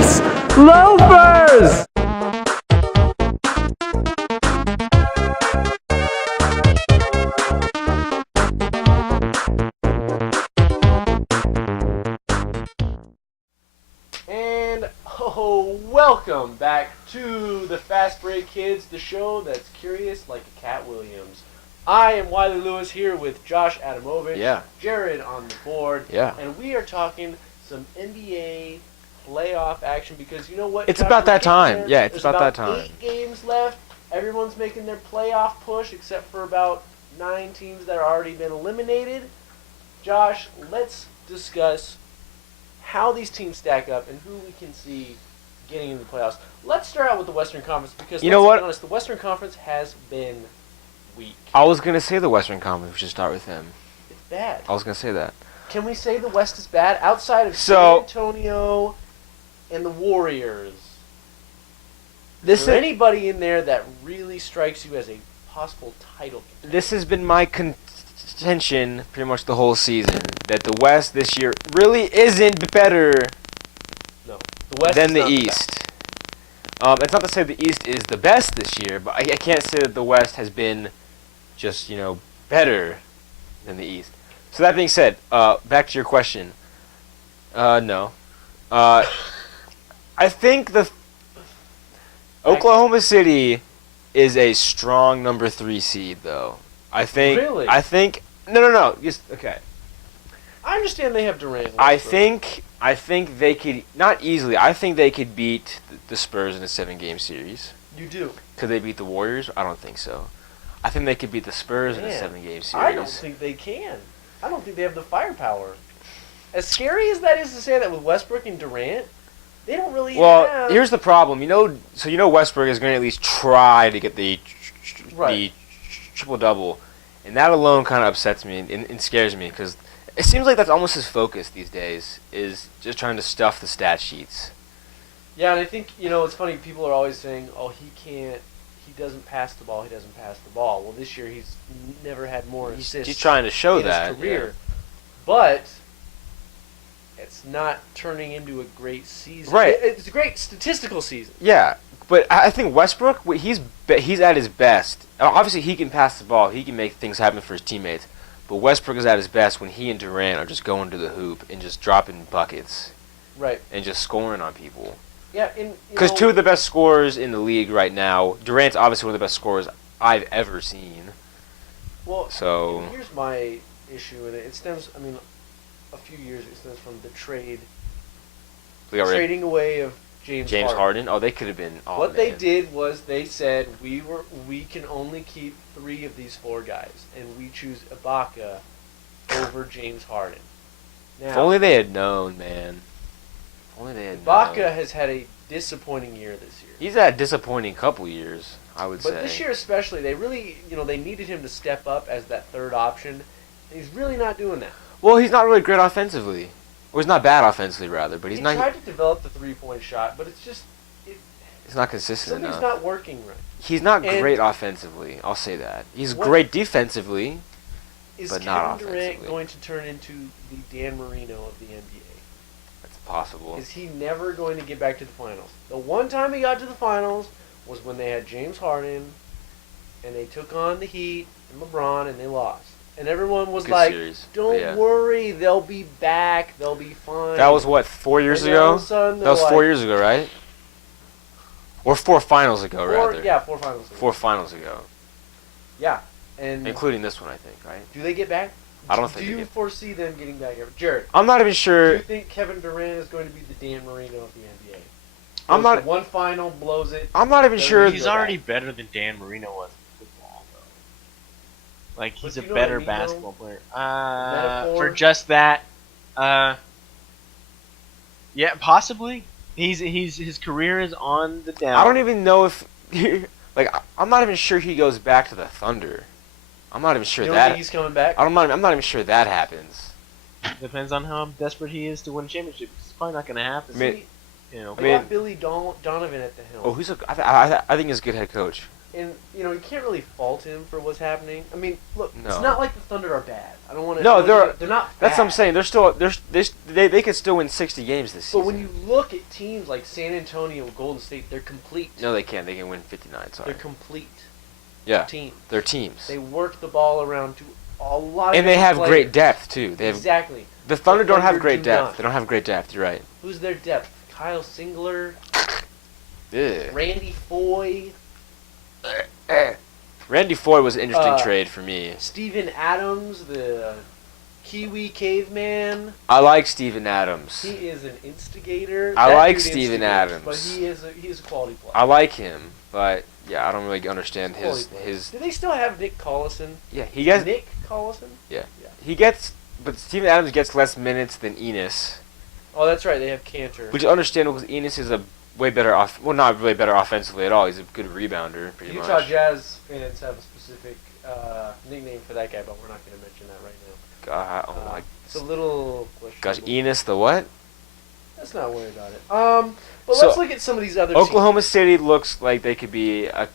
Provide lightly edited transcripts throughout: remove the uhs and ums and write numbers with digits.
Loafers! Loafers! And welcome back to the Fastbreak Kids, the show that's curious like a Cat Williams. I am Wiley Lewis here with Josh Adamovich, Jared on the board, and we are talking some NBA playoff action because you know what? It's Josh, about that time. there. Yeah, it's There's about that time. 8 games left. Everyone's making their playoff push except for about 9 teams that have already been eliminated. Josh, let's discuss how these teams stack up and who we can see getting into the playoffs. Let's start out with the Western Conference because you know what? Be honest, the Western Conference has been weak. I was gonna say the Western Conference. We should start with them. It's bad. I was gonna say that. Can we say the West is bad outside of San Antonio and the Warriors? Is there anybody in there that really strikes you as a possible title contender? This has been my contention pretty much the whole season that the West this year really isn't better than the East. It's not to say the East is the best this year, but I can't say that the West has been just, better than the East. So that being said, back to your question. No. I think Oklahoma City is a strong number 3 seed, though. Really? No. Just okay. I understand they have Durant. I think they could, not easily. I think they could beat the Spurs in a 7-game series. You do? Could they beat the Warriors? I don't think so. I think they could beat the Spurs in a 7-game series. I don't think they can. I don't think they have the firepower. As scary as that is to say that with Westbrook and Durant, they don't really have... Well, here's the problem. Westbrook is going to at least try to get the triple-double. And that alone kind of upsets me and scares me because it seems like that's almost his focus these days, is just trying to stuff the stat sheets. Yeah, and I think, it's funny, people are always saying, he doesn't pass the ball, Well, this year he's never had more assists. He's trying to show in that his career. Yeah. But it's not turning into a great season. Right. It's a great statistical season. Yeah, but I think Westbrook, he's at his best. Obviously, he can pass the ball. He can make things happen for his teammates. But Westbrook is at his best when he and Durant are just going to the hoop and just dropping buckets. Right. And just scoring on people. Yeah, because 2 of the best scorers in the league right now, Durant's obviously one of the best scorers I've ever seen. Well, so here's my issue with it. It stems, a few years it stems from the trading away of James Harden. Oh, they could have been. Oh, what they did was they said we can only keep 3 of these 4 guys, and we choose Ibaka over James Harden. Now, if only they had known, man. Ibaka has had a disappointing year this year. He's had a disappointing couple years, I would say. But this year especially, they really, they needed him to step up as that 3rd option, and he's really not doing that. Well, he's not really great offensively. Or he's not bad offensively, rather, but he's not... He tried to develop the 3-point shot, but it's just... It's not consistent enough. Something's not working right. He's not great offensively, I'll say that. He's great defensively, but not offensively. Is Kevin Durant going to turn into the Dan Marino of the NBA? That's possible. Is he never going to get back to the finals? The one time he got to the finals was when they had James Harden, and they took on the Heat and LeBron, and they lost. And everyone was like, don't worry, they'll be back, they'll be fine. That was, 4 years ago? That was 4 years ago, right? Or 4 finals ago, rather. Yeah, 4 finals ago. 4 finals ago. Yeah. And including this one, I think, right? Do they get back? I don't think Do you foresee them getting back ever? Jared. I'm not even sure. Do you think Kevin Durant is going to be the Dan Marino of the NBA? I'm not. One final blows it. I'm not even sure. He's already better than Dan Marino was in football, though. Like, he's a better basketball player. For just that, yeah, possibly. His career is on the down. I don't even know if I'm not even sure he goes back to the Thunder. I'm not even sure you don't think he's coming back. I'm not even sure that happens. Depends on how desperate he is to win a championship. It's probably not going to happen. I got Billy Donovan at the helm. Oh, I think he's a good head coach. And, you can't really fault him for what's happening. I mean, look, No. It's not like the Thunder are bad. I don't want to. No, they're not bad. That's what I'm saying. They're still they could still win 60 games this season. But when you look at teams like San Antonio, Golden State, they're complete. No, they can't. They can win 59. Sorry. They're complete. Yeah. Teams. They're teams. They work the ball around to a lot of and they have players. great depth too. They have, exactly. The Thunder don't have Thunder great do depth. not. They don't have great depth. You're right. Who's their depth? Kyle Singler, Yeah. Randy Foye, Randy Foye was an interesting trade for me. Steven Adams, the Kiwi caveman. I like Steven Adams. He is an instigator. I That like dude Steven instigates, Adams. But he is a quality player. I like him, but yeah, I don't really understand Quality player. his. Do they still have Nick Collison? Yeah, he gets. Nick Collison? He gets, but Steven Adams gets less minutes than Enos. Oh, that's right. They have Cantor. Which is understandable because Enos is a way better not really better offensively at all. He's a good rebounder, pretty Utah much. Jazz fans have a specific nickname for that guy, but we're not going to mention that right now. God, oh my. It's a little Gosh, questionable. Enos the what? Let's not worry about it. But So, let's look at some of these other Oklahoma City looks like they could be a.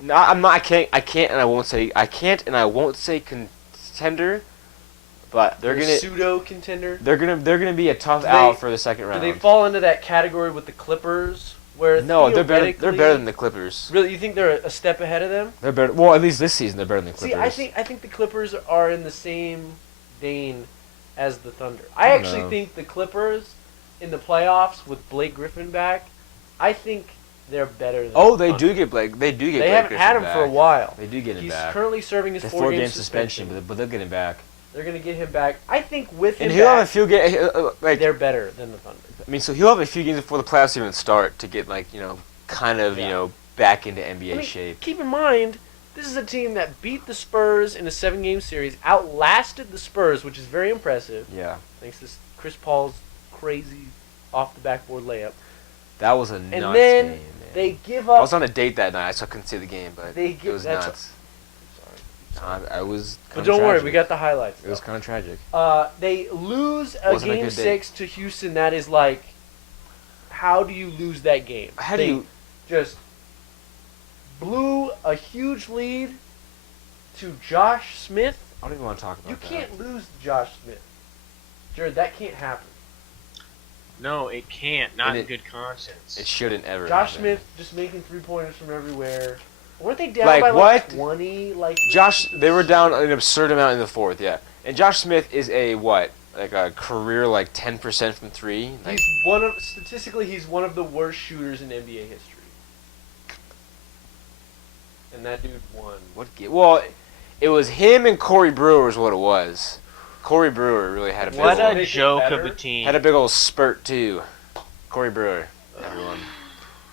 No, I'm not. I can't, and I won't say. I can't, and I won't say contender. But they're gonna pseudo contender. They're gonna be a tough Do out they- for the second round. Do they fall into that category with the Clippers, where No, they're better. They're theoretically- better than the Clippers. Really, you think they're a step ahead of them? They're better. Well, at least this season, they're better than the Clippers. See, I think the Clippers are in the same vein as the Thunder. I don't actually know. think the Clippers in the playoffs with Blake Griffin back, I think they're better than Oh, the they Thunder. do get Blake. They do get. They Blake haven't Griffin had him back. for a while. They do get him He's back. currently serving his The 4-game suspension, but they'll get him back. They're going to get him back. I think with him And he'll have a back, few games. they're better than the Thunder. I mean, so he'll have a few games before the playoffs even start to get kind of Yeah. back into NBA I mean, shape. keep in mind, this is a team that beat the Spurs in a 7-game series, outlasted the Spurs, which is very impressive, Yeah, thanks to Chris Paul's crazy off-the-backboard layup. that was a nuts then game, man. They give I up. was on a date that night, so I couldn't see the game, but They it give- was that's- nuts. Sorry. I was. But kinda don't worry, tragic. we got the highlights. It was kind of tragic. They lose a Wasn't a game good day. 6 to Houston. That is like, how do you lose that game? How do They you? just blew a huge lead to Josh Smith. I don't even want to talk about You that. can't lose to Josh Smith. Jared, that can't happen. No, it can't. Not And in it- good conscience. It shouldn't ever. Josh happen. Smith just making 3-pointers from everywhere. Weren't they down Like by what? 20? They were down an absurd amount in the fourth, yeah. And Josh Smith is a what? Like a career 10% from three. Like, Statistically, he's one of the worst shooters in NBA history. And that dude won. well, it was him and Corey Brewer is what it was. Corey Brewer really had a big What Does it old, a make it joke better? of a team. had a big old spurt too. Corey Brewer, everyone.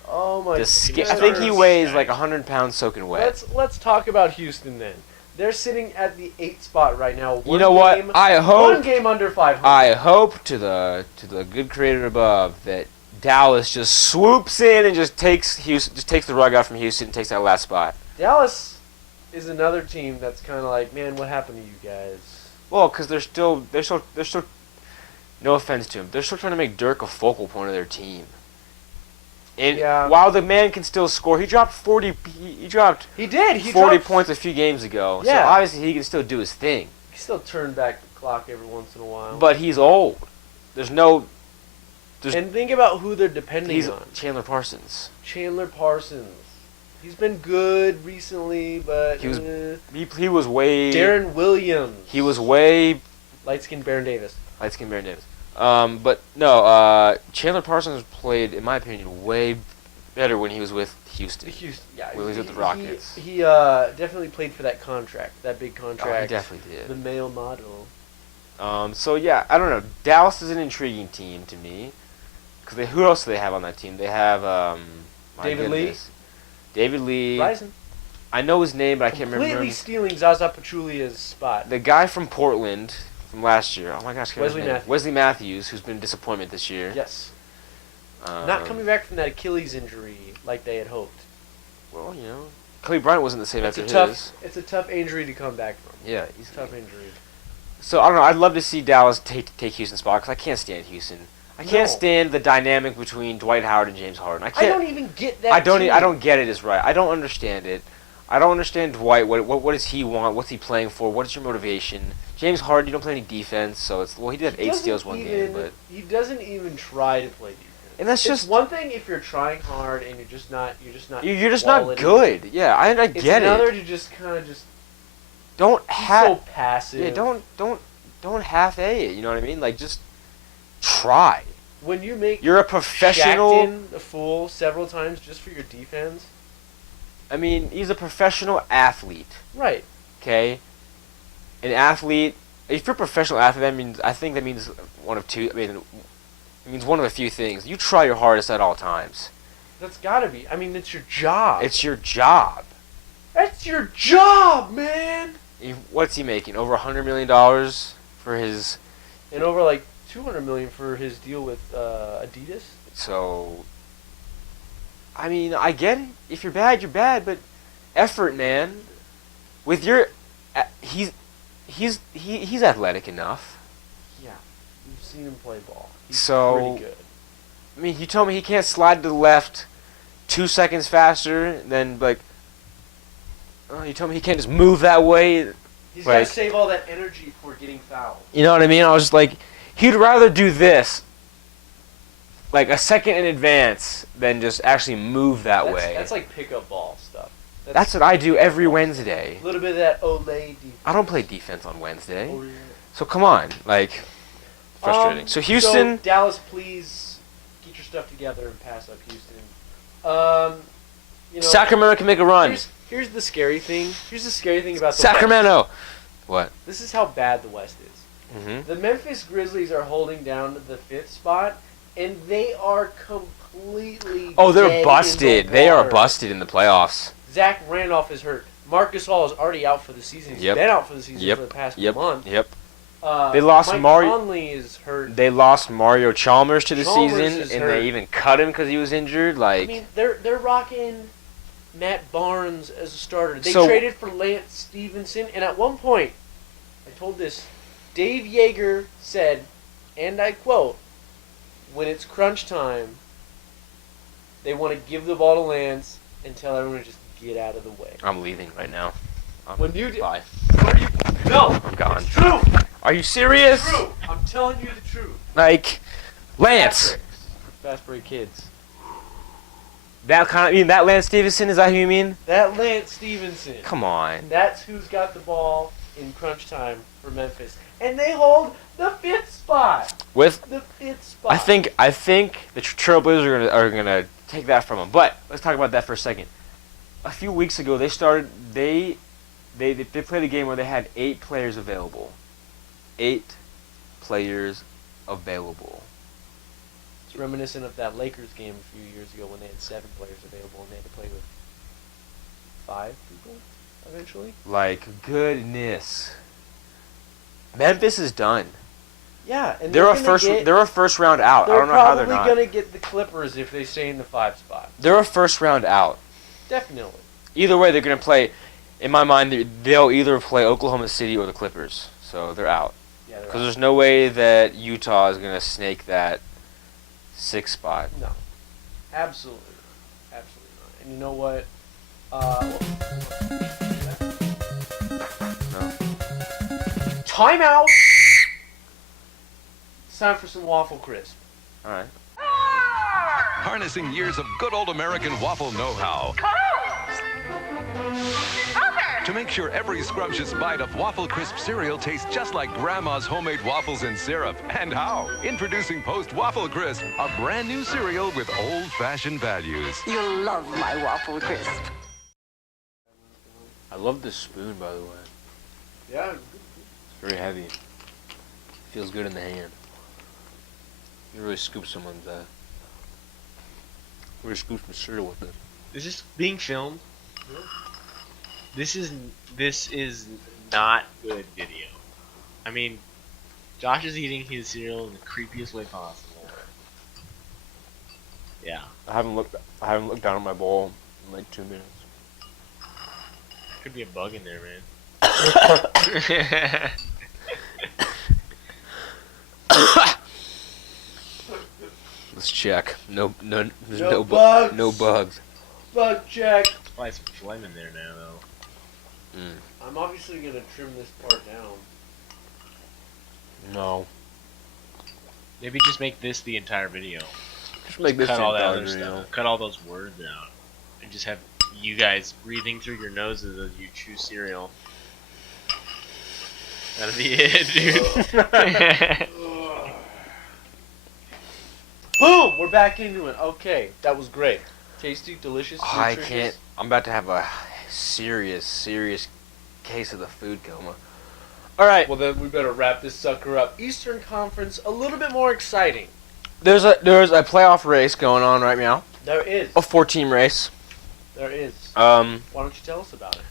Oh my I goodness. think he weighs like 100 pounds soaking wet. Let's talk about Houston then. They're sitting at the 8th spot right now. You know what? One game under 500. I hope to the good creator above that Dallas just swoops in and just takes the rug out from Houston and takes that last spot. Dallas is another team that's kind of like, man, what happened to you guys? Well, because they're still. No offense to him, they're still trying to make Dirk a focal point of their team. And Yeah. while the man can still score, he dropped 40. He dropped He did. He 40 dropped- points a few games ago. Yeah. So obviously he can still do his thing. He still turned back the clock every once in a while. But he's old. There's and think about who they're depending he's on. Chandler Parsons. Chandler Parsons. He's been good recently, but He was He was way. Darren Williams. He was way light-skinned Baron Davis. light-skinned Baron Davis. But no, Chandler Parsons played, in my opinion, way better when he was with Houston. Yeah, When he was with the Rockets. He definitely played for that contract, that big contract. Oh, he definitely did. The male model. So yeah, I don't know. Dallas is an intriguing team to me. Because who else do they have on that team? They have my David Lee? goodness. David Lee. Ryzen. I know his name, but I can't remember. Completely stealing Zaza Pachulia's spot. The guy from Portland from last year. Oh my gosh, I can't remember his Wesley name. Matthews. Wesley Matthews, who's been a disappointment this year. Yes. Not coming back from that Achilles injury like they had hoped. Well, Kobe Bryant wasn't the same It's after his. it's a tough injury to come back from. Yeah, It's a tough injury. So I don't know. I'd love to see Dallas take Houston's spot because I can't stand Houston. I can't No. stand the dynamic between Dwight Howard and James Harden. I I can't. don't even get that. I don't team. I don't get it as right. I don't understand it. I don't understand Dwight. What does he want? What's he playing for? What is your motivation? James Harden, you don't play any defense, so it's he did have 8 steals one game, but he doesn't even try to play defense. And that's it's just one thing if you're trying hard and you're just not not good. Yeah, I get it. It's another to just kind of just don't so passive. Yeah, don't half-a it. You know what I mean? Like just try. When you make you're a professional. a fool several times just for your defense. I mean, he's a professional athlete. Right. Okay. An athlete. If you're a professional athlete, I think that means one of two. I mean, it means one of a few things. You try your hardest at all times. That's gotta be. I mean, it's your job. It's your job. That's your job, man. What's he making? Over $100 million for his. And over like $200 million for his deal with Adidas. So. I mean, I get it. If you're bad, you're bad. But effort, man. With your, he's athletic enough. Yeah, you've seen him play ball. He's so pretty good. I mean, you told me he can't slide to the left 2 seconds faster than like. You told me he can't just move that way. He's got to save all that energy for getting fouled. You know what I mean? I was just like, he'd rather do this. Like a second in advance than just actually move that way. That's like pickup ball stuff. That's what I do every Wednesday. A little bit of that Olay defense. I don't play defense on Wednesday. Oh, yeah. So come on, like, frustrating. So Houston. So Dallas, please get your stuff together and pass up Houston. Sacramento can make a run. Here's the scary thing. Here's the scary thing about the Sacramento. West. What? This is how bad the West is. Mm-hmm. The Memphis Grizzlies are holding down the 5th spot. And they are completely they're busted. They are busted in the playoffs. Zach Randolph is hurt. Marcus Hall is already out for the season. He's been out for the season for the past month. Yep. They lost Mike Mario. Conley is hurt. They lost Mario Chalmers to the season, and hurt. they even cut him because he was injured. Like, I mean, they're rocking Matt Barnes as a starter. They traded for Lance Stevenson, and at one point, I told this, Dave Yeager said, and I quote, when it's crunch time, they want to give the ball to Lance and tell everyone to just get out of the way. I'm leaving right now. Bye. No, I'm gone. It's true. Are you serious? It's true. I'm telling you the truth. Like, Lance. Fastbreak Kids. That Lance Stevenson, is that who you mean? That Lance Stevenson. Come on. That's who's got the ball in crunch time for Memphis. And they hold the 5th spot. With the 5th spot. I think the Trailblazers are gonna take that from them. But let's talk about that for a second. A few weeks ago, they played a game where they had 8 players available. 8 players available. It's reminiscent of that Lakers game a few years ago when they had 7 players available and they had to play with 5 people eventually. Like, goodness. Memphis is done. Yeah, and they're a first round out. I don't know how they're not. They're probably gonna get the Clippers if they stay in the 5 spot. They're a first round out. Definitely. Either way, they're gonna play. In my mind, they'll either play Oklahoma City or the Clippers, so they're out. Yeah, because there's no way that Utah is gonna snake that 6th spot. No, absolutely not. And you know what? Timeout! It's time for some Waffle Crisp. All right. Harnessing years of good old American waffle know-how. To make sure every scrumptious bite of Waffle Crisp cereal tastes just like Grandma's homemade waffles and syrup. And how? Introducing Post Waffle Crisp, a brand new cereal with old-fashioned values. You'll love my Waffle Crisp. I love this spoon, by the way. Yeah. Very heavy. Feels good in the hand. You really scoop someone's really scoop some cereal with it. Is this being filmed? Yeah. This is not good video. I mean, Josh is eating his cereal in the creepiest way possible. Yeah. I haven't looked down at my bowl in like 2 minutes. Could be a bug in there, man. Let's check. No bugs. No bugs. Bug check. Apply some phlegm in there now, though. I'm obviously gonna trim this part down. No. Maybe just make this the entire video. Just make this Cut all that entire other video. stuff. Cut all those words out, and just have you guys breathing through your noses as you chew cereal. That'd be it, dude. Boom! We're back into it. Okay, that was great. Tasty, delicious, I nutritious. can't. I'm about to have a serious case of the food coma. All right. Well, then we better wrap this sucker up. Eastern Conference, a little bit more exciting. There's a playoff race going on right now. There is. A 4-team race. There is. Why don't you tell us about it?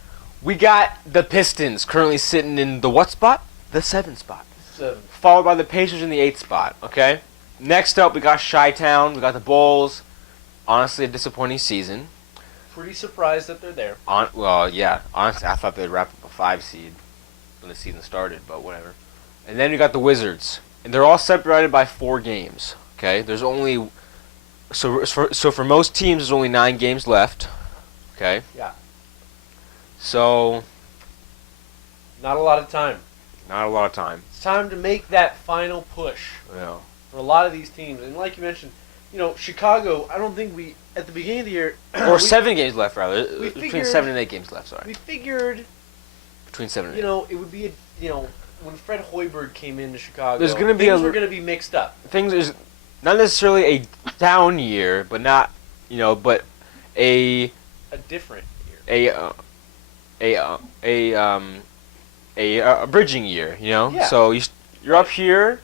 We got the Pistons currently sitting in the what spot? The 7th spot. 7. Followed by the Pacers in the 8th spot. Okay. Next up, we got Chi-Town. We got the Bulls. Honestly, a disappointing season. Pretty surprised that they're there. Well, yeah. Honestly, I thought they'd wrap up a 5 seed when the season started, but whatever. And then we got the Wizards, and they're all separated by 4 games. Okay. There's only so for most teams, there's only 9 games left. Okay. Yeah. So. Not a lot of time. Not a lot of time. It's time to make that final push. Yeah. For a lot of these teams, and like you mentioned, Chicago. I don't think we at the beginning of the year or 7 games left rather. We Between figured, 7 and 8 games left. Sorry. We figured between 7 and 8. it would be when Fred Hoiberg came into Chicago. There's gonna be things were going to be mixed up. Things is not necessarily a down year, but not but a different year. A bridging year. Yeah. So you're up here.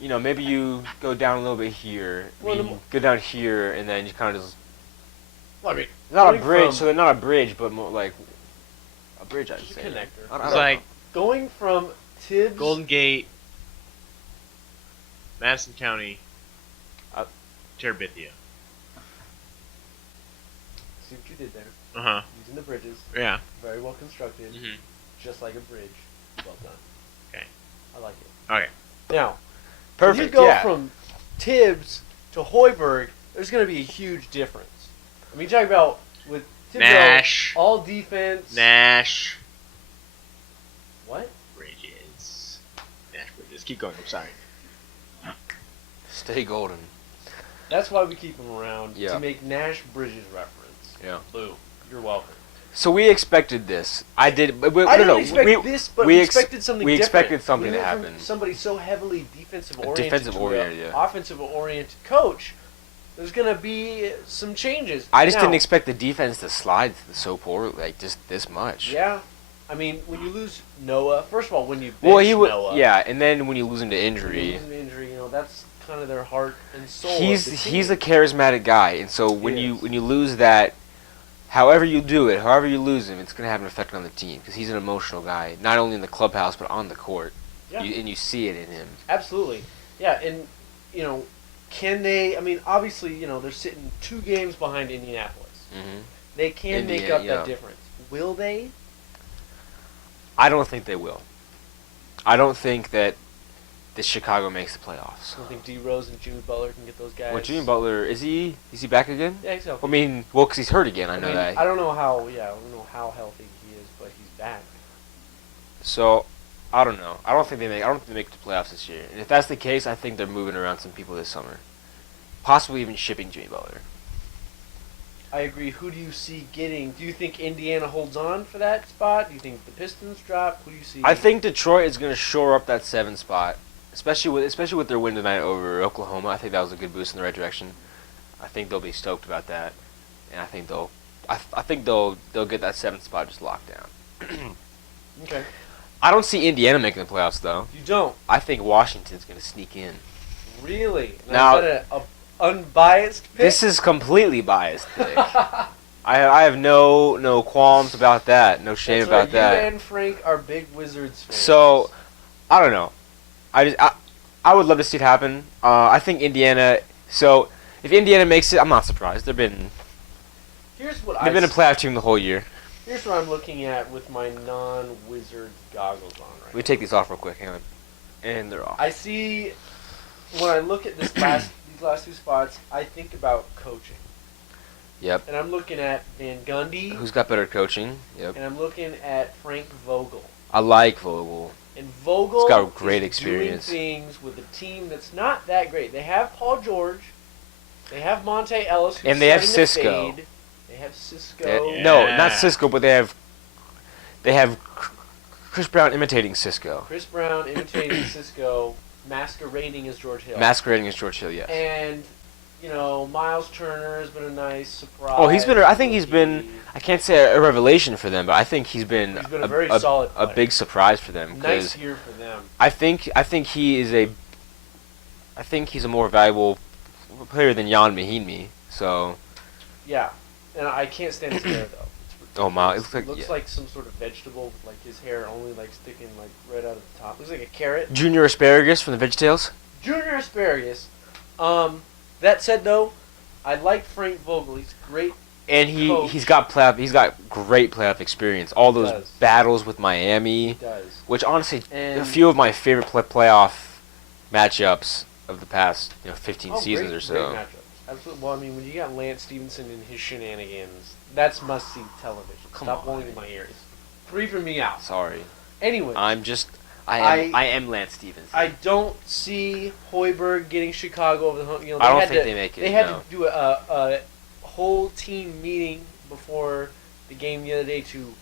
Maybe you go down a little bit here. Go down here, and then you kind of just. Well, I mean, not a bridge. So they're not a bridge, but more like a bridge. I'd say. A connector. I It's don't like know. Going from Tibbs, Golden Gate, Madison County, Terabithia. See what you did there. Using the bridges. Yeah. Very well constructed. Mhm. Just like a bridge. Well done. Okay. I like it. Okay. Now, Perfect. when you go yeah. from Tibbs to Hoiberg, there's going to be a huge difference. I mean, talk about with Thibodeau, Nash. all defense. Nash. What? Bridges. Nash Bridges. Keep going. I'm sorry. Stay golden. That's why we keep him around, Yeah. to make Nash Bridges reference. Yeah. Lou, you're welcome. So we expected this. I did. But I didn't expect this, but we expected something we different. expected something We to went from happen. Somebody so heavily defensive-oriented defensive-oriented, to an yeah. offensive-oriented coach, there's going to be some changes. I just Now, didn't expect the defense to slide so poorly, like just this much. Yeah. I mean, when you lose Noah, first of all, when you bench Noah. Yeah, and then when you lose him to when you injury, lose him to injury, that's kind of their heart and soul. he's a charismatic guy, and so when you lose that, however you do it, however you lose him, it's gonna have an effect on the team because he's an emotional guy, not only in the clubhouse but on the court. Yeah. And you see it in him. Absolutely. Yeah, and can they? I mean, obviously, they're sitting 2 games behind Indianapolis. Mm-hmm. They can make up that difference. Will they? I don't think they will. I don't think that Chicago makes the playoffs. I don't think D Rose and Jimmy Butler can get those guys. Well, Jimmy Butler is he back again? Yeah, he's healthy. I mean, because he's hurt again. I know that. I don't know how. Yeah, I don't know how healthy he is, but he's back. So, I don't know. I don't think they make the playoffs this year. And if that's the case, I think they're moving around some people this summer, possibly even shipping Jimmy Butler. I agree. Who do you see getting? Do you think Indiana holds on for that spot? Do you think the Pistons drop? Who do you see? I think Detroit is going to shore up that 7 spot, especially with their win tonight over Oklahoma. I think that was a good boost in the right direction. I think they'll be stoked about that, and I think they'll get that 7th spot just locked down. Okay. I don't see Indiana making the playoffs though. You don't? I think Washington's going to sneak in. Really? Now, is that a unbiased pick? This is completely biased pick. I have no qualms about that. No shame about that. You and Frank are big Wizards fans. So, I don't know. I would love to see it happen. I think Indiana. So, if Indiana makes it, I'm not surprised. They've been a playoff team the whole year. Here's what I'm looking at with my non-Wizards goggles on right We now. take these off real quick, hang on. And they're off. I see, when I look at these last 2 spots, I think about coaching. Yep. And I'm looking at Van Gundy. Who's got better coaching? Yep. And I'm looking at Frank Vogel. I like Vogel. And Vogel He's got a great is experience. doing things with a team that's not that great. They have Paul George. They have Monte Ellis. Who's And they have starting to Cisco. fade. They have Cisco. Yeah. No, not Cisco, but they have Chris Brown imitating Cisco. Chris Brown imitating Cisco, masquerading as George Hill. Masquerading as George Hill, yes. And, Miles Turner has been a nice surprise. Oh, I think he's been, I can't say a revelation for them, but I think he's been a very solid a player. big surprise for them. Nice year for them. I think he's a more valuable player than Jan Mahinmi. So. Yeah, and I can't stand his hair though. Oh my! It looks like some sort of vegetable with like his hair only like sticking like right out of the top. Looks like a carrot. Junior asparagus from the VeggieTales. Junior asparagus. That said though, I like Frank Vogel. He's great. And he's got great playoff experience. All those battles with Miami. He does. Which honestly, And a few of my favorite playoff matchups of the past 15 seasons great, or so. Great matchups. Absolutely. Well, I mean, when you got Lance Stevenson and his shenanigans, that's must-see television. Stop blowing in my ears. 3 for me out. Sorry. Anyway. I am Lance Stevenson. I don't see Hoiberg getting Chicago over the hump. I don't think they make it. They had to do a whole team meeting before the game the other day to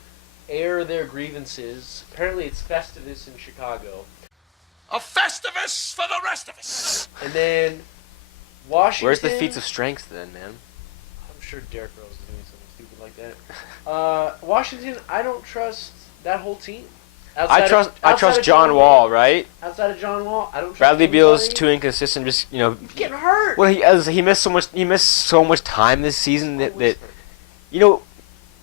air their grievances. Apparently, it's Festivus in Chicago. A Festivus for the rest of us. And then Washington. Where's the feats of strength then, man? I'm sure Derrick Rose is doing something stupid like that. Washington, I don't trust that whole team. I trust John Wall, right? Outside of John Wall, I don't trust Bradley Beal's anybody. too inconsistent. Just He's getting hurt. Well, he missed so much time this season that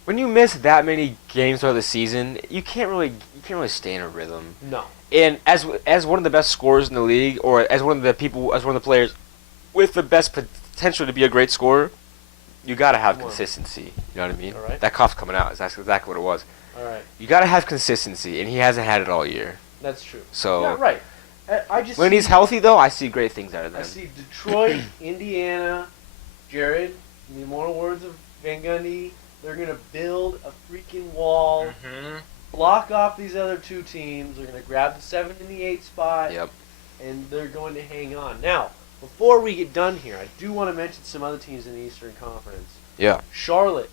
when you miss that many games throughout the season, you can't really stay in a rhythm. No. And as one of the best scorers in the league, or as one of the players with the best potential to be a great scorer, you gotta have consistency. You know what I mean? All right. That cough's coming out. That's exactly what it was. All right. You gotta have consistency, and he hasn't had it all year. That's true. So yeah, right. When he's healthy, though, I see great things out of them. I see Detroit, Indiana, Jared. In the immortal words of Van Gundy, they're gonna build a freaking wall, block off these other two teams. They're gonna grab the 7 and the 8 spot. Yep. And they're going to hang on. Now, before we get done here, I do want to mention some other teams in the Eastern Conference. Yeah. Charlotte.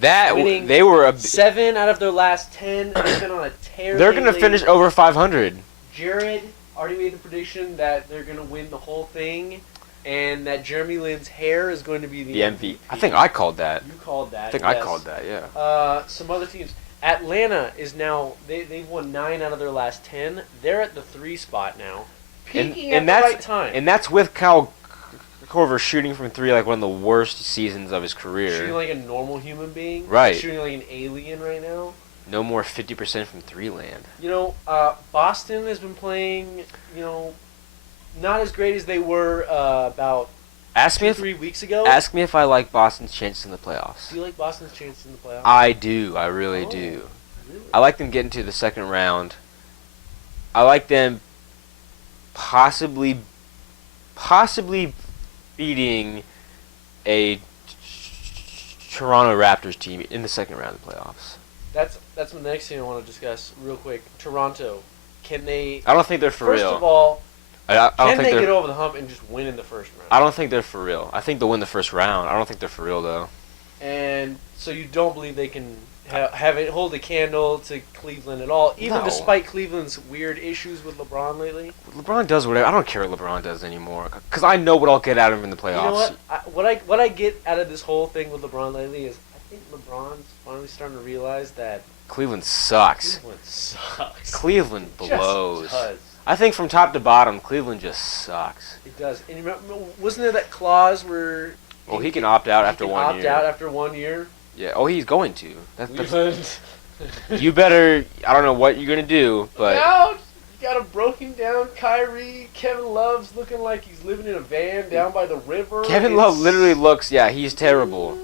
They were 7 out of their last 10. They've been on a tear. They're gonna finish over 500. Jared already made the prediction that they're gonna win the whole thing, and that Jeremy Lin's hair is going to be the MVP. I think I called that. You called that. I think yes. I called that. Yeah. Some other teams. Atlanta is now they've won 9 out of their last 10. They're at the 3 spot now, peaking at the right time. And that's with Kyle Korver shooting from 3 like one of the worst seasons of his career. Shooting like a normal human being. Right. Shooting like an alien right now. No more 50% from 3 land. Boston has been playing, not as great as they were about 3 weeks ago. Ask me if I like Boston's chances in the playoffs. Do you like Boston's chances in the playoffs? I do. I really do. Really? I like them getting to the second round. I like them possibly beating a Toronto Raptors team in the second round of the playoffs. That's the next thing I want to discuss real quick. Toronto, can they? I don't think they're for real. First of all, I don't can think they get over the hump and just win in the first round? I don't think they're for real. I think they'll win the first round. I don't think they're for real though. And so you don't believe they can have it hold a candle to Cleveland at all, even No. despite Cleveland's weird issues with LeBron lately? LeBron does whatever. I don't care what LeBron does anymore because I know what I'll get out of him in the playoffs. You know what? What I get out of this whole thing with LeBron lately is I think LeBron's finally starting to realize that Cleveland sucks. Cleveland sucks. Cleveland It blows. just does. I think from top to bottom, Cleveland just sucks. It does. And you remember, wasn't there that clause where? Well, he can opt out after 1 year. Opt out after 1 year. Yeah. Oh, he's going to. Cleveland. You better. I don't know what you're gonna do, but. Look out! You got a broken down Kyrie. Kevin Love's looking like he's living in a van down by the river. Kevin Love literally looks. Yeah, he's terrible.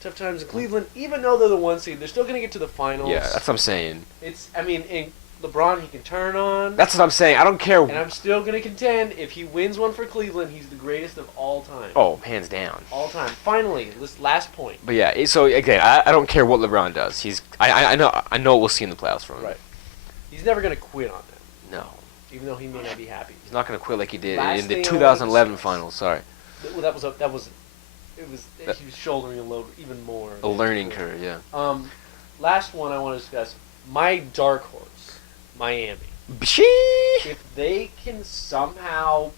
Tough times in Cleveland. Even though they're the 1 seed, they're still gonna get to the finals. Yeah, that's what I'm saying. And LeBron he can turn on. That's what I'm saying. I don't care. And I'm still going to contend, if he wins one for Cleveland, he's the greatest of all time. Oh, hands down. All time. Finally, this last point. But yeah, so again, I don't care what LeBron does. I know what we'll see in the playoffs from him. Right. He's never going to quit on them. No. Even though he may not be happy. He's not going to quit like he did Last in the thing 2011 finals. Sorry. Well, he was shouldering a load even more. A learning curve, yeah. Last one I want to discuss. My dark horse, Miami. If they can somehow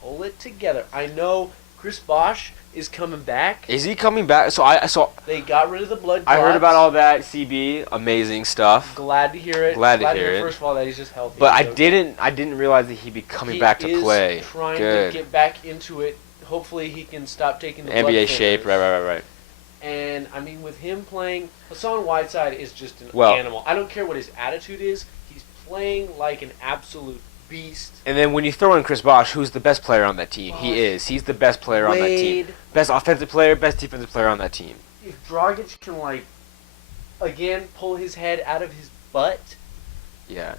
pull it together. I know Chris Bosh is coming back. Is he coming back? So I saw. They got rid of the blood I clots. heard about all that. CB, amazing stuff. Glad to hear it. Glad to hear it. First of all, that he's just healthy. But I didn't realize that he'd be coming back to play. He is trying Good. to get back into it. Hopefully he can stop taking the NBA blood shape, thinners. right. And, I mean, with him playing, Hassan Whiteside is just an Well- animal. I don't care what his attitude is. He's playing like an absolute beast. And then when you throw in Chris Bosh, who's the best player on that team? Bosh, He is. He's the best player on that team. Wade. Best offensive player, best defensive player on that team. If Dragic can, again, pull his head out of his butt, Yeah.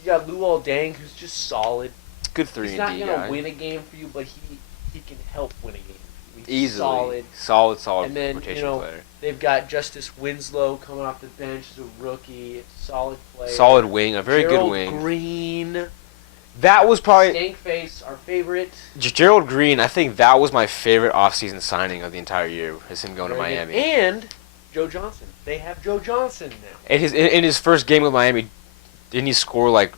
you got Luol Deng, who's just solid. Good 3 He's and not D going guy. to win a game for you, but he can help win a game for you. He's Easily. solid. Solid And then, rotation player. They've got Justice Winslow coming off the bench as a rookie. It's a solid player. Solid wing, a very Gerald good wing. Green. That was probably Stankface, our favorite. Gerald Green. I think that was my favorite offseason signing of the entire year. Is him going to Very Miami. good. And Joe Johnson. They have Joe Johnson now. In his first game with Miami, didn't he score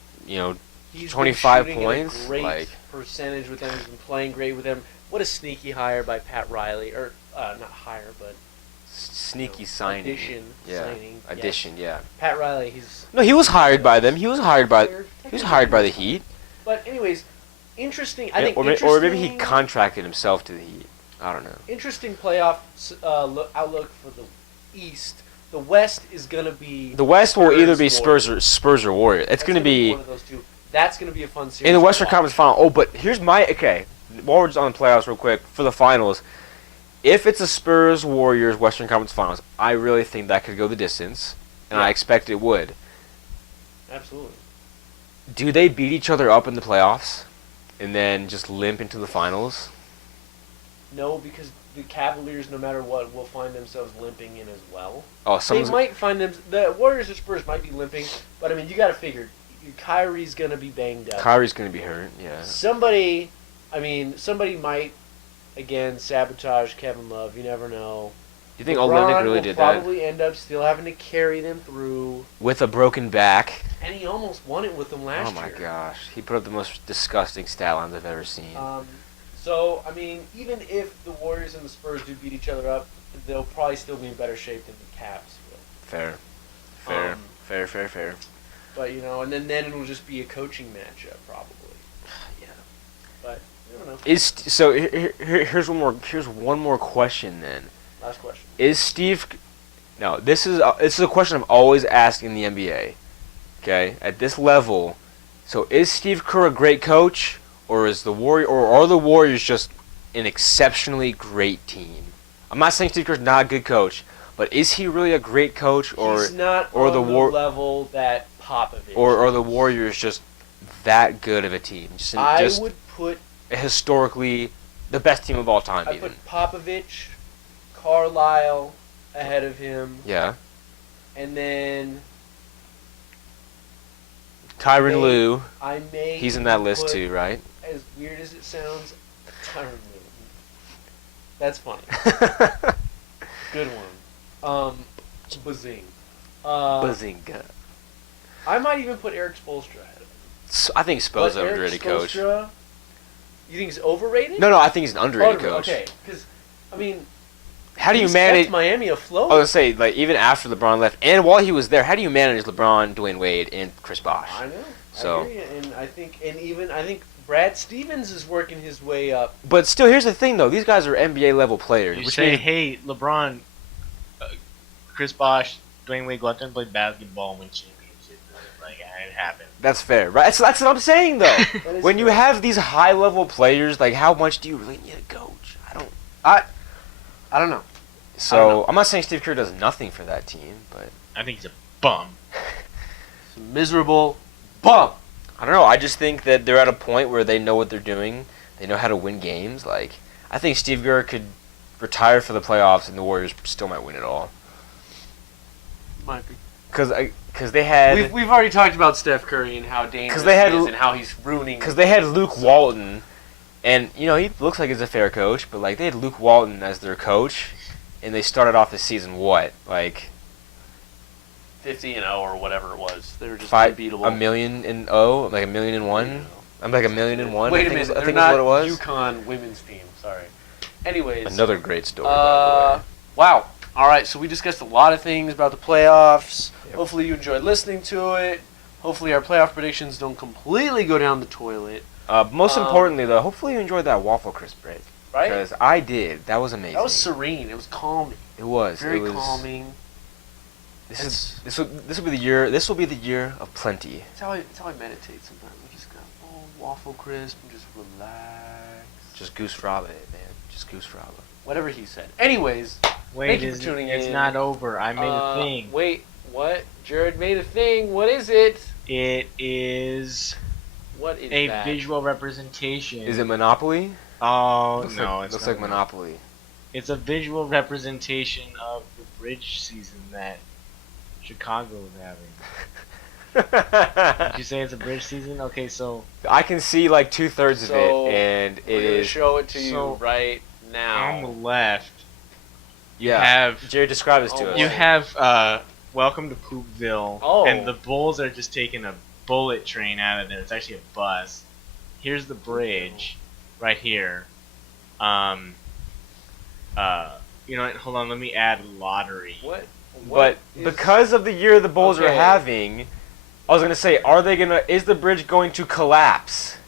He's 25 been shooting points? At a great percentage with them. He's been playing great with them. What a sneaky hire by Pat Riley, or not hire, but sneaky signing. Addition. Yeah. Pat Riley. He was hired by them. He was hired by the Heat. But anyways, interesting. Or maybe he contracted himself to the Heat. I don't know. Interesting playoff outlook for the East. The West is gonna be. The West will either be Warriors. Spurs or Warriors. It's gonna be one of those two. That's gonna be a fun series in the to Western watch. Conference Final. Oh, but here's my While we're just on the playoffs, real quick for the finals, if it's a Spurs Warriors Western Conference Finals, I really think that could go the distance, and I expect it would. Absolutely. Do they beat each other up in the playoffs, and then just limp into the finals? No, because the Cavaliers, no matter what, will find themselves limping in as well. Oh, They might find the Warriors or Spurs might be limping, but I mean, you got to figure Kyrie's gonna be banged up. Kyrie's gonna be hurt. Yeah. Somebody might again sabotage Kevin Love. You never know. You think LeBron Olynyk really will did that probably end up still having to carry them through. with a broken back? And he almost won it with them last year. Oh my gosh, he put up the most disgusting stat lines I've ever seen. So, I mean, even if the Warriors and the Spurs do beat each other up, they'll probably still be in better shape than the Cavs will. Fair. But, and then it'll just be a coaching matchup, probably. Yeah. But, I don't know. Here's one more question then. Last question. Is Steve? No, this is a question I've always asked in the NBA. Okay, at this level, so is Steve Kerr a great coach, or are the Warriors just an exceptionally great team? I'm not saying Steve Kerr's not a good coach, but is he really a great coach, or He's not or on the level that Popovich or are the Warriors just that good of a team? I would put historically the best team of all time. I put Popovich, Carlisle ahead of him. Yeah. And then Tyronn Lue. He's in that list too, right? As weird as it sounds, Tyronn Lue. That's funny. Good one. Bazing. Bazinga. I might even put Eric Spoelstra ahead of him. I think Spo's an underrated coach. You think he's overrated? No, I think he's an underrated coach. Okay, because I mean, how do you he's manage kept Miami afloat? I was gonna say, even after LeBron left, and while he was there, how do you manage LeBron, Dwayne Wade, and Chris Bosh? I know. So, I hear you, and I think Brad Stevens is working his way up. But still, here's the thing, though: these guys are NBA level players. You say, hey, LeBron, Chris Bosh, Dwayne Wade, go out there and play basketball and win championships. Like, it happened. That's fair, right? That's what I'm saying, though. When you fair. have these high level players, like, how much do you really need a coach? I don't know. So I'm not saying Steve Kerr does nothing for that team, but I think he's a bum. He's a miserable Bum. I don't know. I just think that they're at a point where they know what they're doing. They know how to win games. Like, I think Steve Kerr could retire for the playoffs, and the Warriors still might win it all. Might be. Because they had... We've already talked about Steph Curry and how dangerous he is and how he's ruining... Because they had Luke Walton, and, you know, he looks like he's a fair coach, but, like, they had Luke Walton as their coach, and they started off the season, what? Like... 50-0 or whatever it was. They were just unbeatable. $1 million and oh, like $1 million and one. I'm like $1 million and one. Wait a minute, I think they're is what it was. UConn women's team. Sorry. Anyways, Another great story. By the way. Wow. All right, so we discussed a lot of things about the playoffs. Yep. Hopefully you enjoyed listening to it. Hopefully our playoff predictions don't completely go down the toilet. Most importantly, though, hopefully you enjoyed that waffle crisp break. Right? Because I did. That was amazing. That was serene. It was calming. It was Very calming. This will be the year. This will be the year of plenty. It's how I meditate sometimes. I just go, waffle crisp and just relax. Just goose fraba it, man. Just goose fraba. Whatever he said. Anyways, thank you for tuning in. It's not over. I made a thing. Wait, what? Jared made a thing. What is it? It is What is a that? visual representation. Is it Monopoly? Oh, Looks like Monopoly. It's a visual representation of the bridge season that Chicago is having. Did you say it's a bridge season? Okay, so I can see like 2/3 of it, and it we're gonna is. show it to you right now. on the left, Yeah. have Jerry, describe this to us. you have Welcome to Poopville, and the Bulls are just taking a bullet train out of there. It's actually a bus. Here's the bridge, right here. You know what? Hold on. Let me add lottery. What? But because of the year the Bulls are having, I was gonna say, is the bridge going to collapse?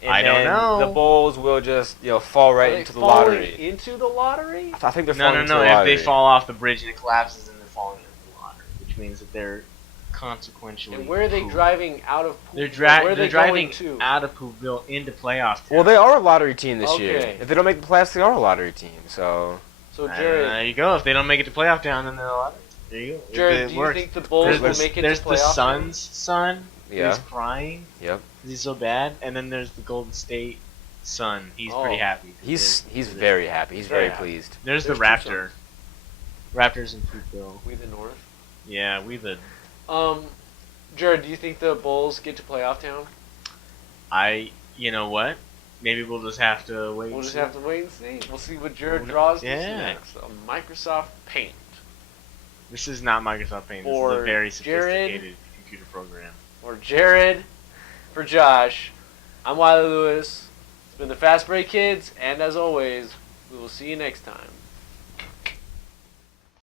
And I don't then know. The Bulls will just fall right into the lottery. Into the lottery? I think they're falling into No. the If lottery. they fall off the bridge and it collapses, then they're falling into the lottery, which means that they're consequentially. And where are they pooped. driving out of? They're, they're driving to? out of Poopville into playoff town. Well, they are a lottery team this year. Okay. If they don't make the playoffs, they are a lottery team. So Jared, there you go. If they don't make it to playoff town, then they're a lottery. There you go. Jared, do you think the Bulls will make it to playoff? There's the Suns' son. Yeah. He's crying. Yep. He's so bad. And then there's the Golden State son. He's pretty happy. He's very happy. He's very pleased. There's the Raptor. Raptors in Poopville. We the North. Yeah, we the. Jared, do you think the Bulls get to playoff town? You know what? Maybe we'll just have to wait. We'll just have to wait and see. We'll see what Jared draws this Yeah. next. Microsoft Paint. This is not Microsoft Paint. This is Or a very Jared. sophisticated computer program. Or Jared. For Josh. I'm Wiley Lewis. It's been the Fastbreak Kids, and as always, we will see you next time.